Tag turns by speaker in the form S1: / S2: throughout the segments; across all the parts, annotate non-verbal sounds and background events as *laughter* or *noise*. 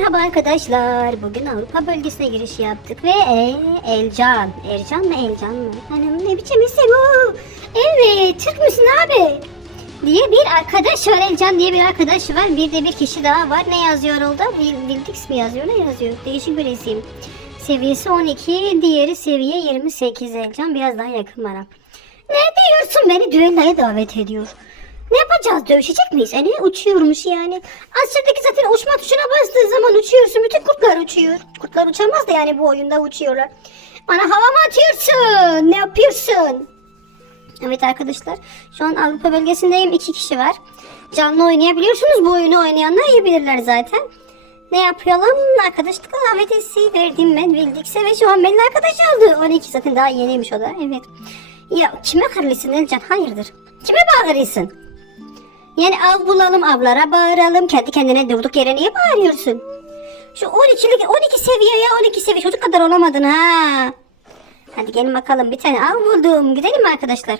S1: Merhaba arkadaşlar. Bugün Avrupa bölgesine giriş yaptık ve e, Elcan. Ercan mı Elcan mı? Hanım ne biçim isim o? Evet Türk müsün abi? Diye bir arkadaş var Elcan diye bir arkadaş var. Bir de bir kişi daha var. Ne yazıyor orada? Wildix mi yazıyor? Ne yazıyor? Değişik bir isim. Seviyesi 12, diğeri seviye 28 Elcan. Biraz daha yakın bana. Ne diyorsun? Beni düelloya davet ediyor. Ne yapacağız? Dövüşecek miyiz? Ne? Uçuyormuş yani. Aşağıdaki zaten uçma tuşuna bastığı zaman uçuyorsun. Bütün kurtlar uçuyor. Kurtlar uçamaz da yani bu oyunda uçuyorlar. Bana hava mı atıyorsun? Ne yapıyorsun? Evet arkadaşlar. Şu an Avrupa bölgesindeyim. iki kişi var. Canlı oynayabiliyorsunuz. Bu oyunu oynayanlar iyi bilirler zaten. Ne yapalım? Arkadaşlık davetesi verdim ben Bildikse ve şu an benimle arkadaş oldu. 12 zaten daha yeniymiş o da. Evet. Ya kime karılısın Elcan? Hayırdır? Kime bağırıyorsun? Yani av bulalım, avlara bağıralım. Kendi kendine durduk yere niye bağırıyorsun? Şu 12'lik 12 seviye ya 12 seviye çocuk kadar olamadın ha. Hadi gelin bakalım bir tane av buldum. Gidelim mi arkadaşlar?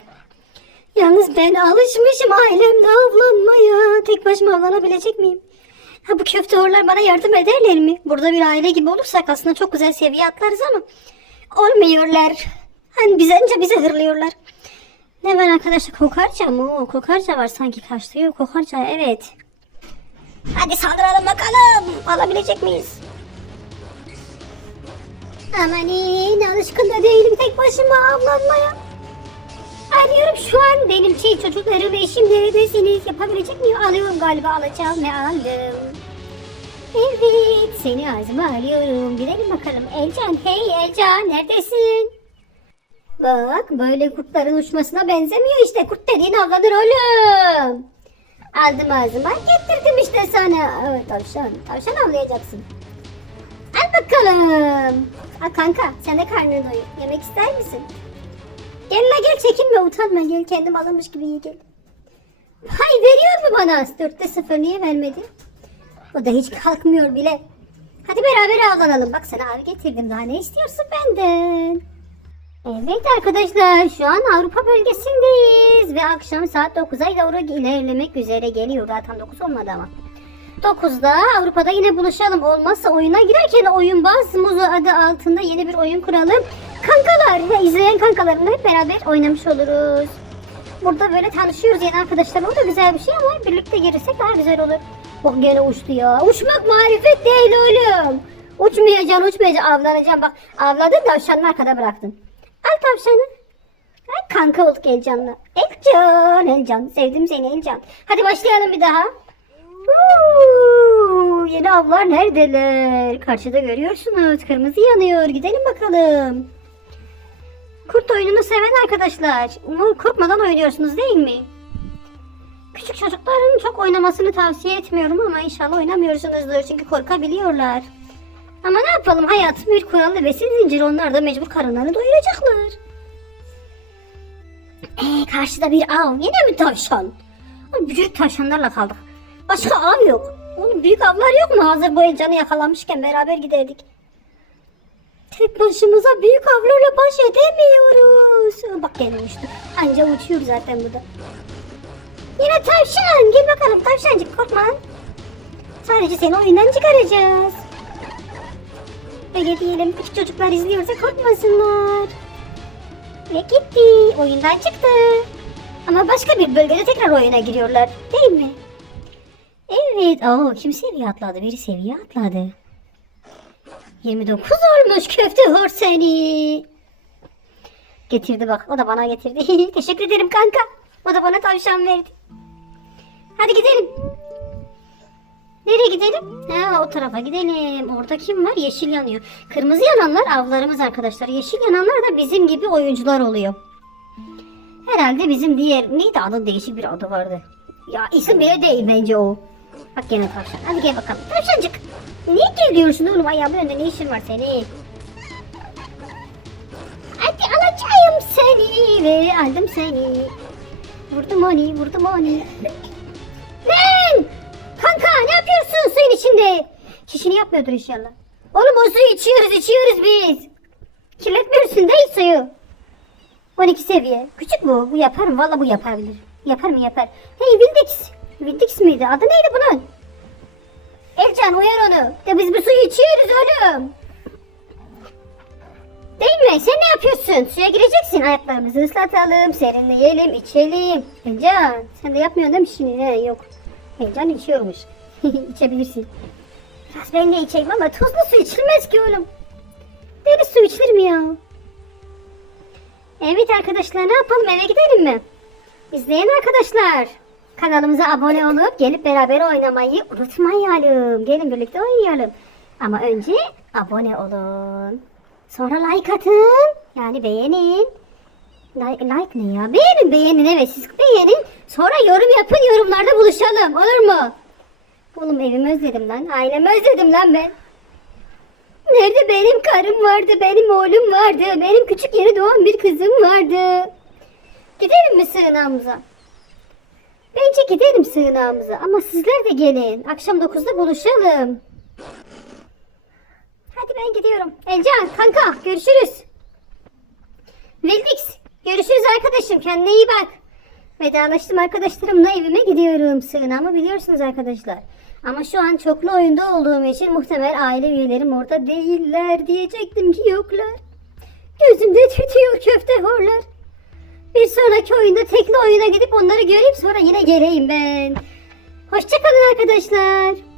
S1: Yalnız ben alışmışım ailemle avlanmaya. Tek başıma avlanabilecek miyim? Ha bu köfte horlar bana yardım ederler mi? Burada bir aile gibi olursak aslında çok güzel seviye atlarız ama olmuyorlar. Hani bize önce bize hırlıyorlar. Ne var arkadaşlar kokarca mı? o? Kokarca var sanki kaçtı. Yok kokarca evet. Hadi saldıralım bakalım. Alabilecek miyiz? Amanin alışkın da değilim tek başıma avlanmaya. Arıyorum şu an benim şey çocuklarım eşim neredesiniz? Yapabilecek miyim? Alıyorum galiba alacağım ve aldım. Evet seni ağzıma arıyorum. Gidelim bakalım. Elcan hey Elcan neredesin? Bak böyle kurtların uçmasına benzemiyor işte. Kurt dediğin avlanır oğlum. Aldım ağzıma getirdim işte sana. Evet tavşan. Tavşan avlayacaksın. Al bakalım. Al kanka sen de karnını doyur. Yemek ister misin? Gel gel çekinme utanma gel kendim alınmış gibi iyi gel. Hay veriyor mu bana? Dörtte sıfır niye vermedi? O da hiç kalkmıyor bile. Hadi beraber avlanalım. Bak sana abi getirdim daha ne istiyorsun benden? Evet arkadaşlar şu an Avrupa bölgesindeyiz ve akşam saat 9'a doğru ilerlemek üzere geliyor. Tam 9 olmadı ama. 9'da Avrupa'da yine buluşalım. Olmazsa oyuna girerken oyun bas muzu adı altında yeni bir oyun kuralım. Kankalar izleyen kankalarımla hep beraber oynamış oluruz. Burada böyle tanışıyoruz yeni arkadaşlar. O da güzel bir şey ama birlikte girirsek daha güzel olur. Bak gene uçtu ya. Uçmak marifet değil oğlum. Uçmayacaksın uçmayacaksın avlanacaksın. Bak avladın tavşanını arkada bıraktın. Al tavşanı. Ay kanka olduk Elcan'la. Elcan, Elcan. Sevdim seni Elcan. Hadi başlayalım bir daha. Huu, yeni avlar neredeler? Karşıda görüyorsunuz. Kırmızı yanıyor. Gidelim bakalım. Kurt oyununu seven arkadaşlar. Umarım korkmadan oynuyorsunuz değil mi? Küçük çocukların çok oynamasını tavsiye etmiyorum ama inşallah oynamıyorsunuzdur çünkü korkabiliyorlar. Ama ne yapalım hayatın bir kuralı besin zinciri onlar da mecbur karınlarını doyuracaklar. Ee, karşıda bir av yine mi tavşan? Oğlum Büyük tavşanlarla kaldık. Başka av yok. Oğlum büyük avlar yok mu? Hazır bu canı yakalamışken beraber giderdik. Tek başımıza büyük avlarla baş edemiyoruz. Bak gene uçtu. Anca uçuyor zaten bu da. Yine tavşan. Gel bakalım tavşancık korkma. Sadece seni oyundan çıkaracağız. Öyle diyelim küçük çocuklar izliyorsa korkmasınlar. Ve gitti. Oyundan çıktı. Ama başka bir bölgede tekrar oyuna giriyorlar. Değil mi? Evet. Oo, kim seviye atladı? Biri seviye atladı. 29 olmuş köfte hor seni. Getirdi bak. O da bana getirdi. *laughs* Teşekkür ederim kanka. O da bana tavşan verdi. Hadi gidelim. Nereye gidelim? Ha, o tarafa gidelim. Orada kim var? Yeşil yanıyor. Kırmızı yananlar avlarımız arkadaşlar. Yeşil yananlar da bizim gibi oyuncular oluyor. Herhalde bizim diğer neydi adı değişik bir adı vardı. Ya isim bile değil bence o. Bak gene tavşan. Hadi gel bakalım. Tavşancık. Niye geliyorsun oğlum? Ayağımın önünde ne işin var senin? Hadi alacağım seni ve aldım seni. Vurdum onu, vurdum onu. Şişini yapmıyordur inşallah. Oğlum o suyu içiyoruz, içiyoruz biz. Kirletmiyorsun değil suyu. 12 seviye. Küçük bu. Bu yapar mı? Valla bu yapabilir. Yapar mı yapar. Hey Wildix. Wildix miydi? Adı neydi bunun? Elcan uyar onu. Ya biz bu suyu içiyoruz oğlum. Değil mi? Sen ne yapıyorsun? Suya gireceksin. Ayaklarımızı ıslatalım, serinleyelim, içelim. Elcan sen de yapmıyorsun değil mi şimdi? He, yok. Elcan içiyormuş. *laughs* İçebilirsin. Ben de içeyim ama tuzlu su içilmez ki oğlum. Deniz su içilir mi ya? Evet arkadaşlar ne yapalım eve gidelim mi? İzleyen arkadaşlar kanalımıza abone olup gelip beraber oynamayı unutmayalım. Gelin birlikte oynayalım. Ama önce abone olun. Sonra like atın. Yani beğenin. Like, like ne ya? Beğenin beğenin evet siz beğenin. Sonra yorum yapın yorumlarda buluşalım olur mu? Oğlum evimi özledim lan. Ailemi özledim lan ben. Nerede benim karım vardı, benim oğlum vardı, benim küçük yeni doğan bir kızım vardı. Gidelim mi sığınağımıza? Bence gidelim sığınağımıza ama sizler de gelin. Akşam 9'da buluşalım. Hadi ben gidiyorum. Elcan kanka görüşürüz. Vildix görüşürüz arkadaşım kendine iyi bak. Vedalaştım arkadaşlarımla evime gidiyorum. Sığınağımı biliyorsunuz arkadaşlar. Ama şu an çoklu oyunda olduğum için muhtemel aile üyelerim orada değiller diyecektim ki yoklar. Gözümde tütüyor köfte horlar. Bir sonraki oyunda tekli oyuna gidip onları göreyim sonra yine geleyim ben. Hoşçakalın arkadaşlar.